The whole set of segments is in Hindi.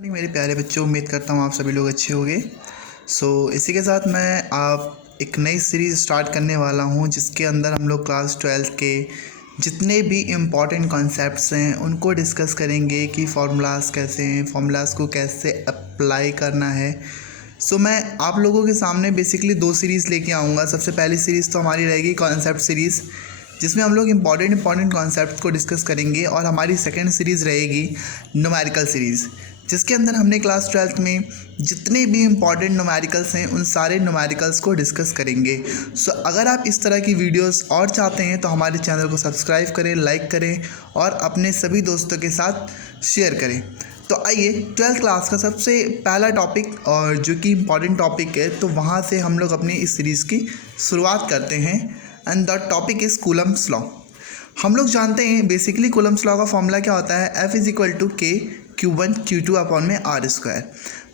मेरे प्यारे बच्चों, उम्मीद करता हूँ आप सभी लोग अच्छे होंगे। इसी के साथ मैं आप एक नई सीरीज़ स्टार्ट करने वाला हूँ जिसके अंदर हम लोग क्लास 12 के जितने भी इम्पॉर्टेंट कॉन्सेप्ट्स हैं उनको डिस्कस करेंगे कि फार्मूलाज कैसे हैं, फार्मूलाज को कैसे अप्लाई करना है। मैं आप लोगों के सामने बेसिकली दो सीरीज़ लेके आऊँगा। सबसे पहली सीरीज़ तो हमारी रहेगी कॉन्सेप्ट सीरीज़, जिसमें हम लोग इम्पॉर्टेंट कॉन्सेप्ट को डिस्कस करेंगे, और हमारी सेकंड सीरीज़ रहेगी न्यूमेरिकल सीरीज़, जिसके अंदर हमने क्लास 12 में जितने भी इम्पॉर्टेंट न्यूमेरिकल्स हैं उन सारे न्यूमेरिकल्स को डिस्कस करेंगे। अगर आप इस तरह की वीडियोस और चाहते हैं तो हमारे चैनल को सब्सक्राइब करें, लाइक करें और अपने सभी दोस्तों के साथ शेयर करें। तो आइए 12th क्लास का सबसे पहला टॉपिक, और जो कि इम्पॉर्टेंट टॉपिक है, तो वहाँ से हम लोग अपनी इस सीरीज़ की शुरुआत करते हैं। And the topic is Coulomb's law. हम लोग जानते हैं बेसिकली कूलम्स लॉ का फॉर्मूला क्या होता है, F is equal to K Q1 Q2 upon में R square.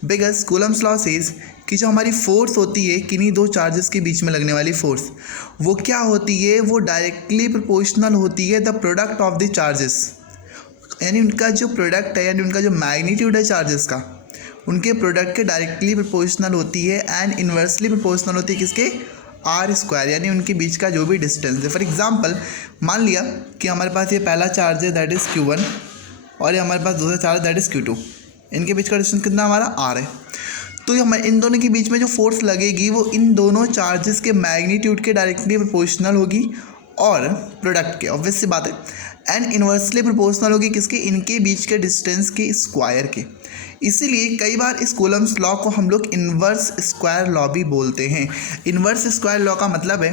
Because Coulomb's law says कि जो हमारी फोर्स होती है किन्हीं दो चार्जेस के बीच में लगने वाली फोर्स, वो क्या होती है, वो डायरेक्टली प्रोपोर्शनल होती है the product of the charges. यानी उनका जो प्रोडक्ट है, यानी उनका जो मैग्नीट्यूड है चार्जेस का, उनके प्रोडक्ट के डायरेक्टली प्रोपोर्शनल होती है एंड इन्वर्सली प्रोपोर्शनल होती है किसके, आर स्क्वायर, यानी उनके बीच का जो भी डिस्टेंस है। फॉर एग्जांपल मान लिया कि हमारे पास ये पहला चार्ज है दैट इज़ Q1, और ये हमारे पास दूसरा चार्ज दैट इज़ Q2। इनके बीच का डिस्टेंस कितना हमारा R है। तो हमारे इन दोनों के बीच में जो फोर्स लगेगी वो इन दोनों चार्जेस के मैग्नीट्यूड के डायरेक्टली प्रोपोर्शनल होगी, और प्रोडक्ट के ऑब्वियस सी बात है, एंड इन्वर्सली प्रोपोर्शनल होगी किसके, इनके बीच के डिस्टेंस के स्क्वायर के। इसीलिए कई बार इस कूलम्स लॉ को हम लोग इन्वर्स स्क्वायर लॉ भी बोलते हैं। इन्वर्स स्क्वायर लॉ का मतलब है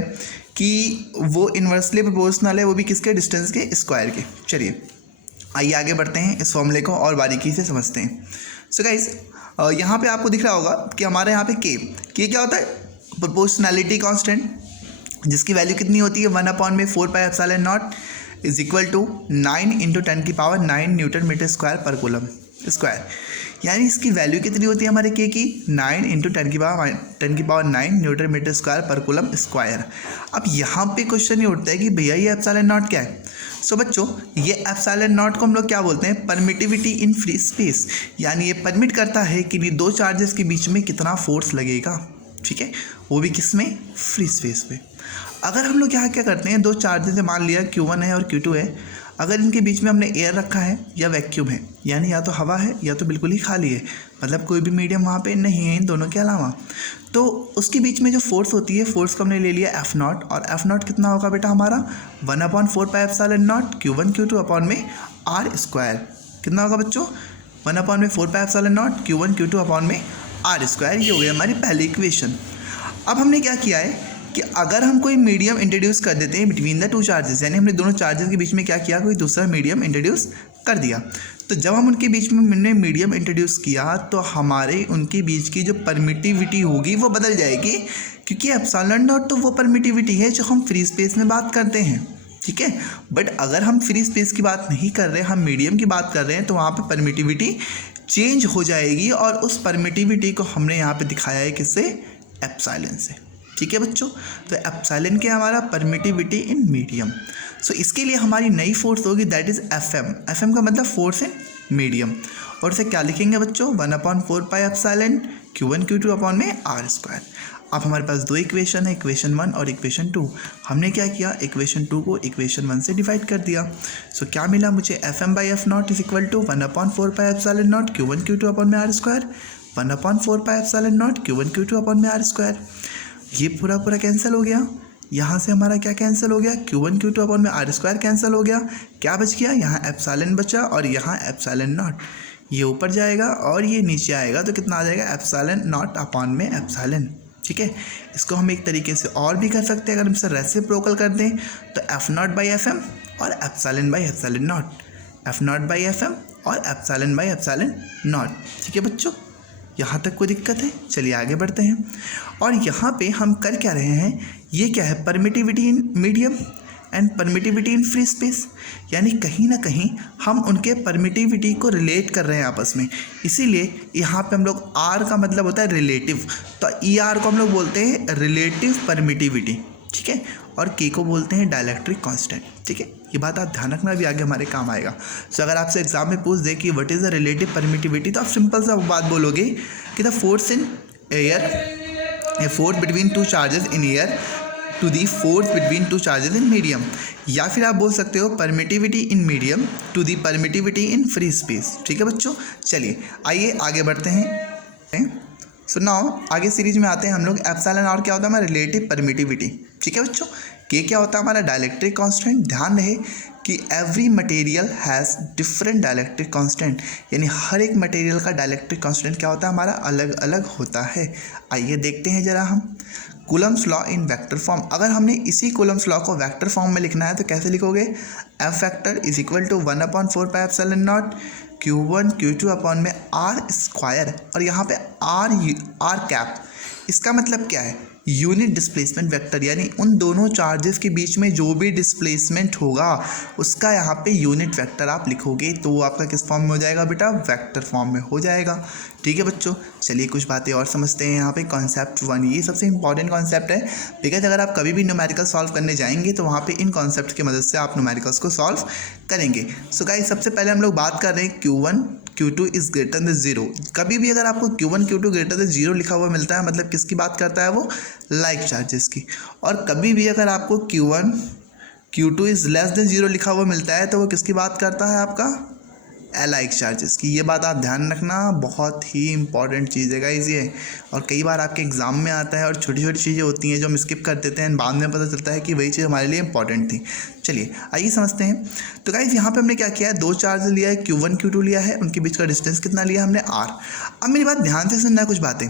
कि वो इन्वर्सली प्रोपोर्शनल है, वो भी किसके, डिस्टेंस के स्क्वायर के। चलिए आइए आगे बढ़ते हैं, इस फॉर्मूले को और बारीकी से समझते हैं। सो गाइस, यहाँ पे आपको दिख रहा होगा कि हमारे यहाँ पे के क्या होता है, प्रोपोर्शनैलिटी कांस्टेंट, जिसकी वैल्यू कितनी होती है 1/4πε0 is equal to 9 × 10⁹ newton metre square per coulomb square. यानी इसकी वैल्यू कितनी होती है हमारे के की, 9 × 10⁹ newton metre square per coulomb square. अब यहाँ पे क्वेश्चन ये उठता है कि भैया ये एप्सिलॉन नॉट क्या है। बच्चों, ये एप्सिलॉन नॉट को हम लोग क्या बोलते हैं, परमिटिविटी इन फ्री स्पेस। यानी ये परमिट करता है कि दो चार्जेस के बीच में कितना फोर्स लगेगा, ठीक है, वो भी किस में, फ्री स्पेस में। अगर हम लोग यहाँ क्या करते हैं, दो चार्जेस है, मान लिया Q1 है और Q2 है, अगर इनके बीच में हमने एयर रखा है या वैक्यूम है, यानी या तो हवा है या तो बिल्कुल ही खाली है, मतलब कोई भी मीडियम वहाँ पे नहीं है इन दोनों के अलावा, तो उसके बीच में जो फोर्स होती है, फोर्स को हमने ले लिया F0, और F0 कितना होगा बेटा हमारा 1/4πε0 Q1 Q2 अपॉन में R स्क्वायर। कितना होगा बच्चों, 1/4πε0 Q1 Q2 अपॉन में R स्क्वायर। ये हो गई हमारी पहली इक्वेशन। अब हमने क्या किया है कि अगर हम कोई मीडियम इंट्रोड्यूस कर देते हैं बिटवीन द टू चार्जेस, यानी हमने दोनों चार्जेस के बीच में क्या किया, कोई दूसरा मीडियम इंट्रोड्यूस कर दिया, तो जब हम उनके बीच में हमने मीडियम इंट्रोड्यूस किया तो हमारे उनके बीच की जो परमिटिविटी होगी वो बदल जाएगी, क्योंकि एप्सिलॉन नॉट तो वो परमिटिविटी है जो हम फ्री स्पेस में बात करते हैं, ठीक है। बट अगर हम फ्री स्पेस की बात नहीं कर रहे, हम मीडियम की बात कर रहे हैं, तो वहाँ पर परमिटिविटी चेंज हो जाएगी, और उस परमिटिविटी को हमने यहाँ पर दिखाया है किससे, एप्सिलॉन से, ठीक है बच्चों। तो एप्सिलॉन क्या हमारा, परमिटिविटी इन मीडियम। इसके लिए हमारी नई फोर्स होगी दैट इज़ FM। FM का मतलब फोर्स इन मीडियम, और इसे क्या लिखेंगे बच्चों, 1/4πε Q1 Q2 अपॉन में R स्क्वायर। अब हमारे पास दो इक्वेशन है, इक्वेशन 1 और इक्वेशन 2। हमने क्या किया, इक्वेशन 2 को इक्वेशन 1 से डिवाइड कर दिया। क्या मिला मुझे, FM/F0 is equal to 1/4πε0 Q1 Q2 upon में R square, 1/4πε0 Q1 Q2 upon में R स्क्वायर। ये पूरा कैंसिल हो गया, यहाँ से हमारा क्या कैंसिल हो गया, Q1 Q2 अपॉन में R स्क्वायर कैंसिल हो गया। क्या बच गया, यहाँ एप्सिलॉन बचा और यहाँ एप्सिलॉन नॉट। ये ऊपर जाएगा और ये नीचे आएगा, तो कितना आ जाएगा, एप्सिलॉन नॉट अपॉन में एप्सिलॉन, ठीक है। इसको हम एक तरीके से और भी कर सकते हैं, अगर हम इसे रेसिप्रोकल कर दें तो F0/FM और एप्सिलॉन/एप्सिलॉन नॉट, F0/FM और एप्सिलॉन/एप्सिलॉन नॉट, ठीक है बच्चों। यहाँ तक कोई दिक्कत है, चलिए आगे बढ़ते हैं। और यहाँ पे हम कर क्या रहे हैं, ये क्या है, permittivity in medium and permittivity in free space, यानी कहीं ना कहीं हम उनके परमिटिविटी को रिलेट कर रहे हैं आपस में। इसीलिए यहाँ पे हम लोग R का मतलब होता है रिलेटिव, तो ER को हम लोग बोलते हैं रिलेटिव परमिटिविटी, ठीक है, और K को बोलते हैं डाइलेक्ट्रिक कांस्टेंट, ठीक है। ये बात आप ध्यान रखना, भी आगे हमारे काम आएगा। सो अगर आपसे एग्जाम में पूछ दे कि what is the relative permittivity, तो आप सिंपल सा बात बोलोगे कि the force in air, force between two charges in air to the force between two charges in medium, या फिर आप बोल सकते हो permittivity in medium to the permittivity in free space. ठीक है बच्चों, चलिए आइए आगे बढ़ते हैं। सो नाउ आगे सीरीज में आते हैं हम लोग। एप्सिलॉन आर क्या होता है हमारा रिलेटिव परमिटिविटी। ठीक है बच्चों, के क्या होता है हमारा डाइलेक्ट्रिक कांस्टेंट। ध्यान रहे कि every material has different dielectric constant, यानी हर एक मटेरियल का डाइलेक्ट्रिक कांस्टेंट क्या होता है हमारा अलग अलग होता है। आइए देखते हैं जरा हम Coulomb's law in vector form. अगर हमने इसी कूलम्स लॉ को वेक्टर फॉर्म में लिखना है तो कैसे लिखोगे, F vector is equal to 1/4πε0 Q1 Q2 upon में आर स्क्वायर, और यहाँ पे आर कैप। इसका मतलब क्या है, यूनिट डिस्प्लेसमेंट वेक्टर, यानी उन दोनों चार्जेस के बीच में जो भी डिस्प्लेसमेंट होगा उसका यहाँ पे यूनिट वेक्टर आप लिखोगे, तो वो आपका किस फॉर्म में हो जाएगा बेटा, वेक्टर फॉर्म में हो जाएगा। ठीक है बच्चों, चलिए कुछ बातें और समझते हैं यहाँ पे। कॉन्सेप्ट 1, ये सबसे इंपॉर्टेंट कॉन्सेप्ट है, बिकॉज अगर आप कभी भी न्यूमेरिकल सॉल्व करने जाएंगे तो वहाँ पे इन कॉन्सेप्ट की मदद से आप न्यूमेरिकल्स को सॉल्व करेंगे। सो गाइस, सबसे पहले हम लोग बात कर रहे हैं Q1 Q2 is greater than 0। कभी भी अगर आपको Q1 Q2 ग्रेटर देन 0 लिखा हुआ मिलता है, मतलब किसकी बात करता है वो, लाइक चार्जेस की। और कभी भी अगर आपको Q1 Q2 is less than 0 लिखा हुआ मिलता है तो वो किसकी बात करता है, आपका अलाइक चार्जेस की। ये बात आप ध्यान रखना, बहुत ही इंपॉर्टेंट चीज़ है गाइस ये, और कई बार आपके एग्जाम में आता है और छोटी छोटी चीज़ें होती हैं जो हम स्किप कर देते हैं, बाद में पता चलता है कि वही चीज़ हमारे लिए इंपॉर्टेंट थी। चलिए आइए समझते हैं। तो गाइस यहाँ पे हमने क्या किया है, दो चार्ज लिया है, Q1 Q2 लिया है, उनके बीच का डिस्टेंस कितना लिया हमने, R। अब मेरी बात ध्यान से सुनना है कुछ बातें।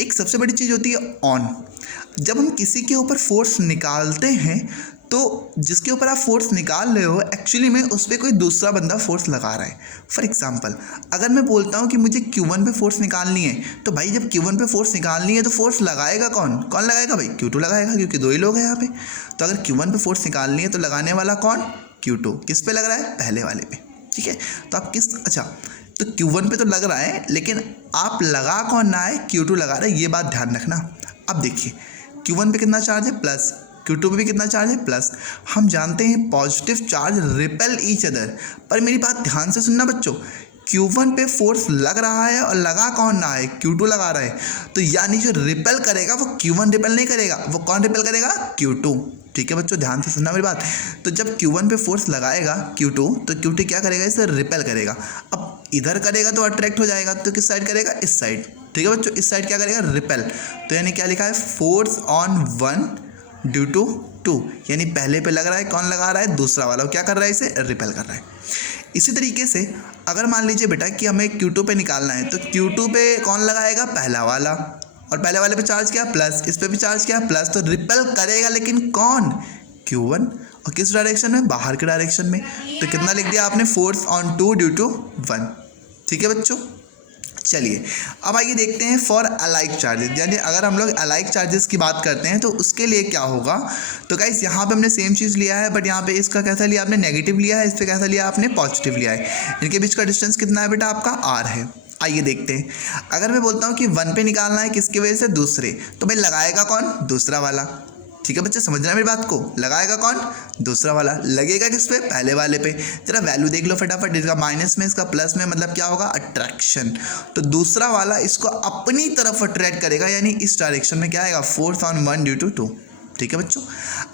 एक सबसे बड़ी चीज़ होती है ऑन। जब हम किसी के ऊपर फोर्स निकालते हैं तो जिसके ऊपर आप फोर्स निकाल रहे हो एक्चुअली में उस पर कोई दूसरा बंदा फोर्स लगा रहा है। फॉर एग्जांपल, अगर मैं बोलता हूँ कि मुझे Q1 पे फोर्स निकालनी है, तो भाई जब Q1 पे फोर्स निकालनी है तो फोर्स लगाएगा कौन लगाएगा भाई, Q2 लगाएगा, क्योंकि दो ही लोग हैं यहाँ पे। तो अगर Q1 पे फोर्स निकालनी है तो लगाने वाला कौन, Q2। किस पे लग रहा है, पहले वाले पे। ठीक है, तो आप तो Q1 पे तो लग रहा है, लेकिन आप लगा कौन ना है, Q2 लगा रहा है, ये बात ध्यान रखना। अब देखिए Q1 पे कितना चार्ज है, प्लस, Q2 पे भी कितना चार्ज है, प्लस। हम जानते हैं positive charge repel each other, पर मेरी बात ध्यान से सुनना बच्चों, Q1 पे फोर्स लग रहा है और लगा कौन ना है, Q2 लगा रहा है, तो यानी जो रिपेल करेगा वो Q1 रिपेल नहीं करेगा, वो कौन रिपेल करेगा, Q2। ठीक है बच्चों, ध्यान से सुनना मेरी बात। तो जब Q1 पे फोर्स लगाएगा Q2, तो Q2 क्या करेगा, इसे रिपेल करेगा। अब इधर करेगा तो अट्रैक्ट हो जाएगा, तो किस साइड करेगा, इस साइड। ठीक है बच्चों, इस साइड क्या करेगा, रिपेल। तो यानी क्या लिखा है, फोर्स ऑन 1 ड्यू टू 2, यानी पहले पे लग रहा है, कौन लगा रहा है, दूसरा वाला, क्या कर रहा है, इसे रिपेल कर रहा है। इसी तरीके से अगर मान लीजिए बेटा कि हमें Q2 पे निकालना है, तो Q2 पे कौन लगाएगा, पहला वाला, और पहले वाले पे चार्ज क्या, प्लस, इस पे भी चार्ज क्या, प्लस, तो रिपेल करेगा, लेकिन कौन, Q1, और किस डायरेक्शन में, बाहर के डायरेक्शन में। तो कितना लिख दिया आपने, फोर्स ऑन 2 ड्यू टू 1। ठीक है बच्चों, चलिए अब आइए देखते हैं फॉर अलाइक चार्जेस, यानी अगर हम लोग अलाइक चार्जेस की बात करते हैं तो उसके लिए क्या होगा। तो गाइस यहाँ पे हमने सेम चीज़ लिया है, बट यहाँ पे इसका कैसा लिया आपने, नेगेटिव लिया है, इस पर कैसा लिया आपने, पॉजिटिव लिया है। इनके बीच का डिस्टेंस कितना है बेटा, आपका R है। आइए देखते हैं, अगर मैं बोलता हूँ कि 1 पे निकालना है, किसकी वजह से, दूसरे, तो भाई लगाएगा कौन, दूसरा वाला। ठीक है बच्चे, समझना मेरी बात को, लगाएगा कौन, दूसरा वाला, लगेगा किस पे, पहले वाले पे। जरा वैल्यू देख लो फटाफट, इसका माइनस में, इसका प्लस में, मतलब क्या होगा, अट्रैक्शन। तो दूसरा वाला इसको अपनी तरफ अट्रैक्ट करेगा, यानी इस डायरेक्शन में क्या आएगा, फोर्स ऑन 1 ड्यू टू 2। ठीक है बच्चों,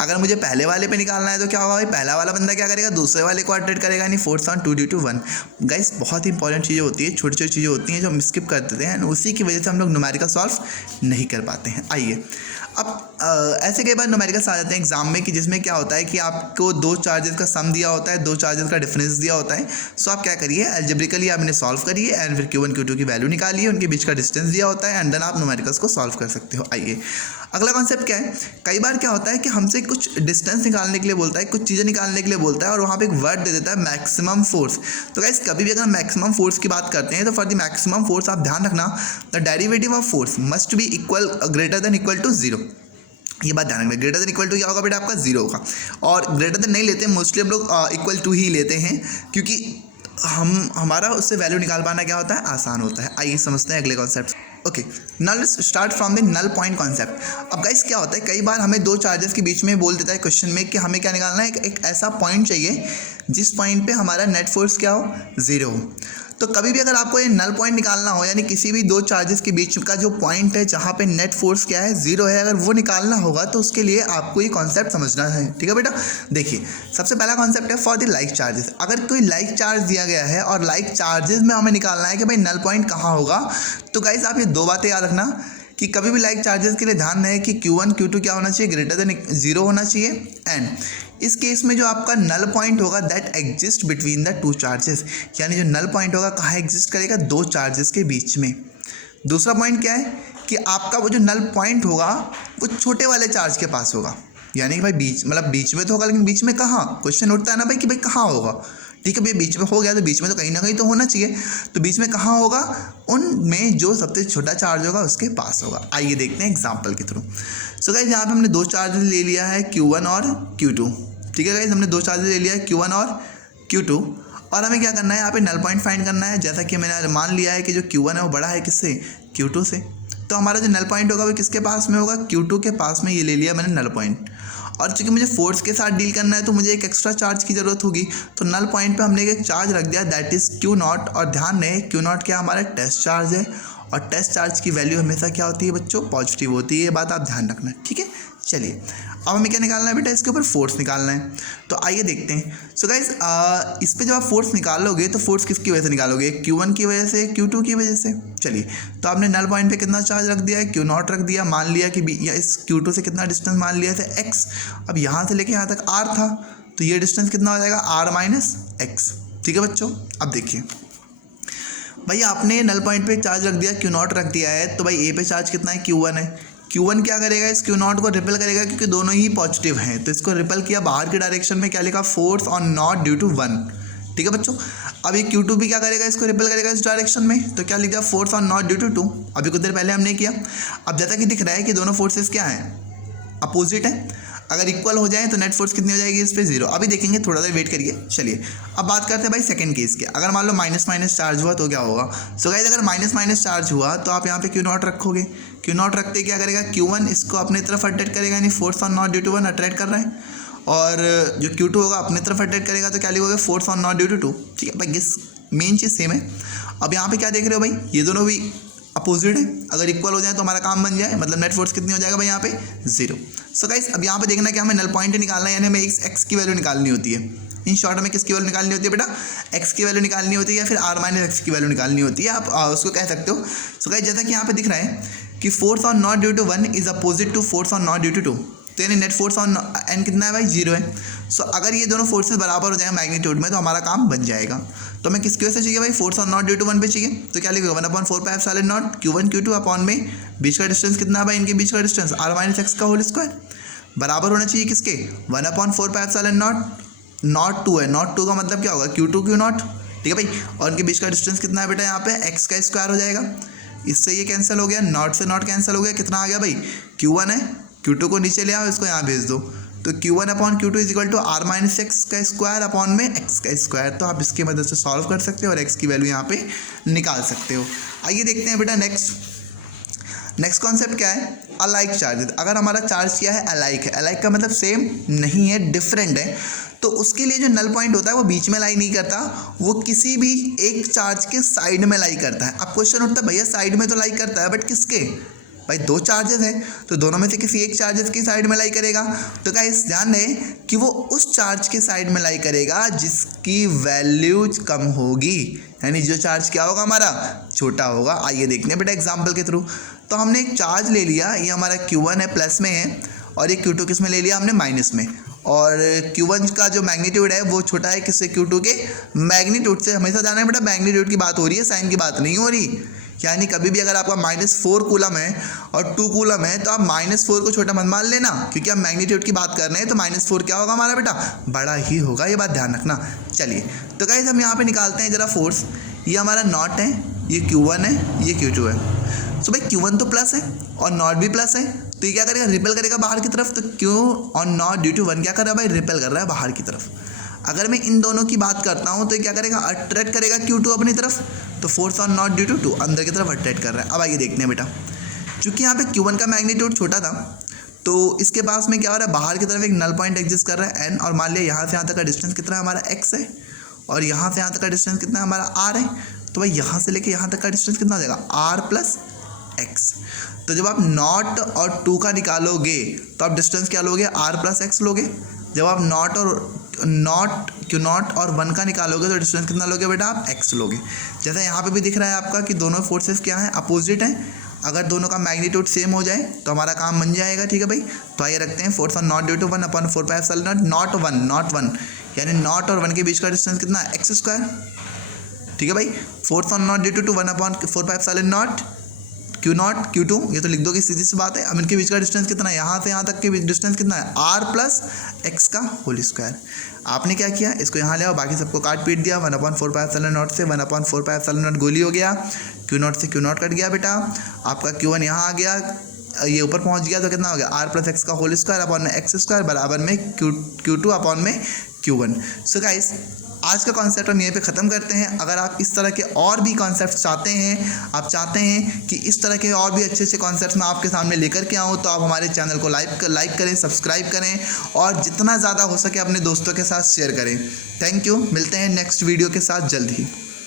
अगर मुझे पहले वाले पे निकालना है तो क्या होगा भाई, पहला वाला बंदा क्या करेगा, दूसरे वाले को अट्रैक्ट करेगा, यानी force on 2 due to 1। Guys बहुत ही इंपॉर्टेंट चीज़ें होती है, छोटी छोटी चीज़ें होती हैं जो हम स्किप कर देते हैं, उसी की वजह से हम लोग न्यूमेरिकल सॉल्व नहीं कर पाते हैं। आइए अब ऐसे कई बार न्यूमेरिकल्स आ जाते हैं एग्जाम में कि जिसमें क्या होता है कि आपको दो चार्जेस का सम दिया होता है, दो चार्जेस का डिफरेंस दिया होता है। सो आप क्या करिए, अलजेब्रिकली आप इन्हें सॉल्व करिए एंड फिर Q1 Q2 की वैल्यू निकालिए, उनके बीच का डिस्टेंस दिया होता है एंड देन आप न्यूमेरिकल्स को सॉल्व कर सकते हो। आइए अगला कॉन्सेप्ट क्या है, कई बार क्या होता है कि हमसे कुछ डिस्टेंस निकालने के लिए बोलता है, कुछ चीज़ें निकालने के लिए बोलता है, और वहाँ पे एक वर्ड दे देता है मैक्सिमम फोर्स। तो गाइस कभी भी अगर मैक्सिमम फोर्स की बात करते हैं तो फॉर द मैक्सिमम फोर्स आप ध्यान रखना, the derivative of force must be equal greater than equal to 0। ये बात ध्यान रखना, ग्रेटर देन इक्वल टू क्या होगा बेटा, आपका 0 होगा। और ग्रेटर देन नहीं लेते, मोस्टली हम लोग इक्वल टू ही लेते हैं, क्योंकि हमारा उससे वैल्यू निकाल पाना क्या होता है, आसान होता है। आइए समझते हैं अगले concept. Okay, now let's start from the null point concept. अब गाइस क्या होता है, कई बार हमें दो चार्जेस के बीच में बोल देता है क्वेश्चन में कि हमें क्या निकालना है, एक ऐसा पॉइंट चाहिए जिस पॉइंट पे हमारा नेट फोर्स क्या हो, ज़ीरो हो। तो कभी भी अगर आपको ये नल पॉइंट निकालना हो, यानी किसी भी दो चार्जेस के बीच का जो पॉइंट है जहाँ पे नेट फोर्स क्या है, ज़ीरो है, अगर वो निकालना होगा तो उसके लिए आपको ये कॉन्सेप्ट समझना है। ठीक है बेटा, देखिए सबसे पहला कॉन्सेप्ट है फॉर द लाइक चार्जेस। अगर कोई लाइक चार्ज दिया गया है और लाइक चार्जेस में हमें निकालना है कि भाई नल पॉइंट कहाँ होगा, तो गाइस आप ये दो बातें याद रखना कि कभी भी लाइक चार्जेस के लिए ध्यान रहे कि Q1 Q2 क्या होना चाहिए, ग्रेटर देन 0 होना चाहिए। एंड इस केस में जो आपका नल पॉइंट होगा that exist between the two charges, यानी जो नल पॉइंट होगा कहाँ एग्जिस्ट करेगा, दो चार्जेस के बीच में। दूसरा पॉइंट क्या है कि आपका वो जो नल पॉइंट होगा वो छोटे वाले चार्ज के पास होगा, यानी कि भाई बीच बीच में तो होगा, लेकिन बीच में कहाँ, क्वेश्चन उठता है ना भाई कि भाई कहाँ होगा। ठीक है भैया, बीच में हो गया तो बीच में तो कहीं ना कहीं तो होना चाहिए, तो बीच में कहाँ होगा, उनमें जो सबसे छोटा चार्ज होगा उसके पास होगा। आइए देखते हैं एग्जांपल के थ्रू। सो गाइस यहाँ पे हमने दो चार्जेस ले लिया है Q1 और Q2। ठीक है गाइस, हमने दो चार्जेस ले लिया है Q1 और Q2, और हमें क्या करना है, यहाँ पे नल पॉइंट फाइंड करना है। जैसा कि मैंने मान लिया है कि जो Q1 है वो बड़ा है किससे, Q2 से, तो हमारा जो नल पॉइंट होगा वो किसके पास में होगा, Q2 के पास में। ये ले लिया मैंने नल पॉइंट, और चूंकि मुझे फोर्स के साथ डील करना है तो मुझे एक एक्स्ट्रा चार्ज की ज़रूरत होगी, तो नल पॉइंट पे हमने एक चार्ज रख दिया दैट इज़ Q0। और ध्यान रहे Q0 क्या हमारा टेस्ट चार्ज है, और टेस्ट चार्ज की वैल्यू हमेशा क्या होती है बच्चों, पॉजिटिव होती है। ये बात आप ध्यान रखना, ठीक है। चलिए अब हमें क्या निकालना है बेटा, इसके ऊपर फोर्स निकालना है। तो आइए देखते हैं। सो गाइस इस पे जब आप फोर्स निकालोगे तो फोर्स किसकी वजह से निकालोगे, Q1 की वजह से, Q2 की वजह से। चलिए तो आपने नल पॉइंट पे कितना चार्ज रख दिया है, Q0 रख दिया, मान लिया कि या इस Q2 से कितना डिस्टेंस मान लिया था x। अब यहाँ से लेके यहाँ तक r था, तो ये डिस्टेंस कितना हो जाएगा, r माइनस x। ठीक है बच्चों, अब देखिए भाई आपने नल पॉइंट पे चार्ज रख दिया, Q0 रख दिया है, तो भाई a पे चार्ज कितना है, Q1 है। Q1 क्या करेगा, इस Q0 को रिपेल करेगा क्योंकि दोनों ही पॉजिटिव हैं, तो इसको रिपेल किया बाहर की डायरेक्शन में, क्या लिखा, force on naught due to 1। ठीक है बच्चों, अब ये Q2 भी क्या करेगा, इसको रिपेल करेगा इस डायरेक्शन में, तो क्या लिख दिया, force on naught due to 2। अभी कुछ देर पहले हमने किया। अब जैसा कि दिख रहा है कि दोनों फोर्सेस क्या हैं, अपोजिट है। अगर इक्वल हो जाए तो नेट फोर्स कितनी हो जाएगी इस पर, 0। अभी देखेंगे, थोड़ा सा वेट करिए। चलिए अब बात करते हैं भाई सेकंड केस के। अगर मान लो माइनस माइनस चार्ज हुआ तो क्या होगा। सो गाइस अगर माइनस माइनस चार्ज हुआ तो आप यहाँ पे Q0 रखोगे। Q0 रखते क्या करेगा, Q1 इसको अपनी तरफ अट्रैक्ट करेगा, यानी force on naught due to 1 attract कर रहा है, और जो Q2 होगा अपनी तरफ अट्रैक्ट करेगा, तो क्या लिखोगे, force on naught due to 2। ठीक है भाई, ये मेन चीज़ सेम है। अब यहाँ पे क्या देख रहे हो भाई, ये दोनों भी अपोजिट है, अगर इक्वल हो जाए तो हमारा काम बन जाए, मतलब नेट फोर्स कितनी हो जाएगा भाई यहाँ पे, 0। सो गाइस अब यहाँ पे देखना कि हमें नल पॉइंट निकालना है, यानी हमें x की वैल्यू निकालनी होती है। इन शॉर्ट में किसकी वैल्यू निकालनी होती है बेटा, x की वैल्यू निकालनी होती है, या फिर r माइनस एक्स की वैल्यू निकालनी होती है, आप उसको कह सकते हो। सो गाइस जैसा कि यहाँ पे दिख रहा है कि force on naught due to 1 is opposite to force on naught due to 2, तो यानी नेट फोर्स ऑन n कितना है भाई, 0 है। सो अगर ये दोनों फोर्सेस बराबर हो जाएंगे मैग्नीट्यूड में तो हमारा काम बन जाएगा। तो हमें किसकी वजह से चाहिए भाई, force on naught due to 1 पे चाहिए, तो क्या लिखेगा, 1/4 पाई epsilon not Q1 Q2 upon में बीच का डिस्टेंस कितना है भाई, इनके बीच का डिस्टेंस r माइनस एक्स का होल स्क्वायर, बराबर होना चाहिए किसके, 1/4 पाई एप्सिलॉन नॉट 2 है, नॉट 2 का मतलब क्या होगा, Q2 Q0। ठीक है भाई, और इनके बीच का डिस्टेंस कितना है बेटा, यहाँ पे x का स्क्वायर हो जाएगा। इससे ये कैंसिल हो गया, नॉट से नॉट कैंसिल हो गया, कितना आ गया भाई, Q1 है, Q2 को नीचे ले आओ, इसको यहाँ भेज दो, तो Q1 upon Q2 is equal to r minus x का स्क्वायर अपॉन में x का स्क्वायर। तो आप इसकी मदद से सॉल्व कर सकते हो और x की वैल्यू यहाँ पे निकाल सकते हो। आइए देखते हैं बेटा नेक्स्ट कॉन्सेप्ट क्या है, अलाइक चार्जेस। अगर हमारा चार्ज क्या है, अलाइक है, अलाइक का मतलब सेम नहीं है, डिफरेंट है, तो उसके लिए जो नल पॉइंट होता है वो बीच में लाई नहीं करता, वो किसी भी एक चार्ज के साइड में लाई करता है। अब क्वेश्चन उठता है भैया साइड में तो लाई करता है, बट किसके भाई, दो चार्जेस हैं तो दोनों में से किसी एक चार्जेस की साइड में लाई करेगा। तो गाइस ध्यान दें कि वो उस चार्ज के साइड में लाई करेगा जिसकी वैल्यू कम होगी, यानी जो चार्ज क्या होगा हमारा, छोटा होगा। आइए देखते हैं बेटा एग्जांपल के थ्रू। तो हमने एक चार्ज ले लिया, ये हमारा Q1 है, प्लस में है, और ये Q2 किस में ले लिया हमने, माइनस में, और Q1 का जो मैग्नीट्यूड है वो छोटा है किससे, Q2 के मैग्नीट्यूड से। हमेशा जाना है बेटा, मैग्नीट्यूड की बात हो रही है, साइन की बात नहीं हो रही। यानी कभी भी अगर आपका -4 कूलम है और 2 कूलम है तो आप -4 को छोटा मत मान लेना, क्योंकि आप मैग्नीट्यूड की बात कर रहे हैं, तो -4 क्या होगा हमारा बेटा, बड़ा ही होगा, ये बात ध्यान रखना। चलिए तो गाइस हम यहाँ पे निकालते हैं जरा फोर्स। ये हमारा नॉट है, ये Q1 है, ये Q2 है। सो भाई Q1 तो प्लस है और नॉट भी प्लस है, तो ये क्या करेगा, रिपेल करेगा बाहर की तरफ। तो Q और नॉट ड्यू टू 1 क्या कर रहा है भाई, रिपेल कर रहा है बाहर की तरफ। अगर मैं इन दोनों की बात करता हूँ तो ये क्या करेगा, अट्रैक्ट करेगा Q2 अपनी तरफ, तो force on naught due to 2 अंदर की तरफ अट्रैक्ट कर रहा है। अब आइए देखते हैं बेटा, चूंकि यहाँ पे Q1 का मैग्नीट्यूड छोटा था तो इसके पास में क्या हो रहा है, बाहर की तरफ एक नल पॉइंट एग्जिस्ट कर रहा है n, और मान लिया यहाँ से यहाँ तक का डिस्टेंस कितना है हमारा x है, और यहाँ से यहाँ तक का डिस्टेंस कितना है हमारा r है। तो भाई यहाँ से लेके यहाँ तक का डिस्टेंस कितना हो जाएगा, r प्लस x। तो जब आप नॉट और 2 का निकालोगे तो आप डिस्टेंस क्या लोगे, r प्लस x लोगे। जब आप नॉट और 1 का निकालोगे तो डिस्टेंस कितना लोगे बेटा, आप x लोगे। जैसा यहाँ पे भी दिख रहा है आपका कि दोनों फोर्सेस क्या हैं, अपोजिट हैं। अगर दोनों का मैग्नीट्यूड सेम हो जाए तो हमारा काम बन जाएगा, ठीक है भाई। तो आइए रखते हैं force on naught due to 1 upon 4 pi epsilon naught 1 यानी नॉट और 1 के बीच का डिस्टेंस कितना है, एक्स स्क्वायर, ठीक है भाई। Force on naught due to 1 upon 4 pi epsilon naught Q2, ये तो लिख दोगे, सीधी सी बात है। अब इनके बीच का डिस्टेंस कितना है, यहाँ से यहाँ तक के बीच डिस्टेंस कितना है, r प्लस एक्स का होल स्क्वायर। आपने क्या किया, इसको यहाँ ले आओ, बाकी सबको काट पीट दिया। 1 अपॉन 4 पाई एप्सिलॉन नॉट से 1 अपॉन 4 पाई एप्सिलॉन नॉट गोली हो गया, Q0 से Q0 कट गया बेटा। आपका Q1 यहाँ आ गया, ये ऊपर पहुँच गया, तो कितना हो गया, r प्लस एक्स का होल स्क्वायर अपॉन में एक्स स्क्वायर बराबर में Q2 अपॉन में Q1। सो गाइस आज का कॉन्सेप्ट हम यहीं पे ख़त्म करते हैं। अगर आप इस तरह के और भी कॉन्सेप्ट चाहते हैं, आप चाहते हैं कि इस तरह के और भी अच्छे अच्छे कॉन्सेप्ट्स मैं आपके सामने लेकर के आऊँ, तो आप हमारे चैनल को लाइक करें, सब्सक्राइब करें और जितना ज़्यादा हो सके अपने दोस्तों के साथ शेयर करें। थैंक यू, मिलते हैं नेक्स्ट वीडियो के साथ जल्द ही।